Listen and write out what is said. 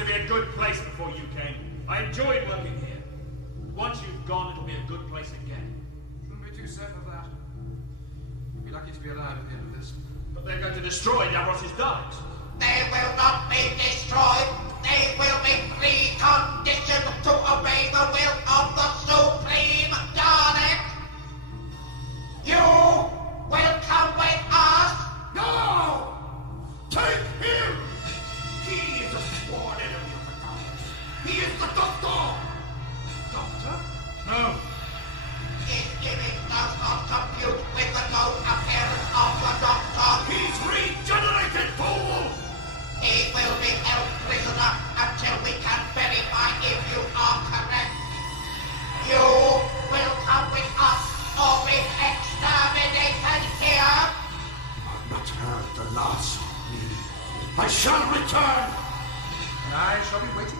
to be a good place before you came. I enjoyed working here. Once you've gone, it'll be a good place again. Shouldn't be too certain of that. You'll be lucky to be alive at the end of this. But they're going to destroy Yavros's darks. They will not be destroyed. They will be preconditioned to obey the will of the Supreme Dalek. You will come with us. No! Take him! He is a sworn enemy of the Daleks. He is the Doctor! Doctor? No. His gimmick does not compute with the known appearance of the Doctor. He's regenerated, fool! He will be held prisoner until we can verify if you are correct. You will come with us or be exterminated here. I've not heard the last of me. I shall return! And I shall be waiting.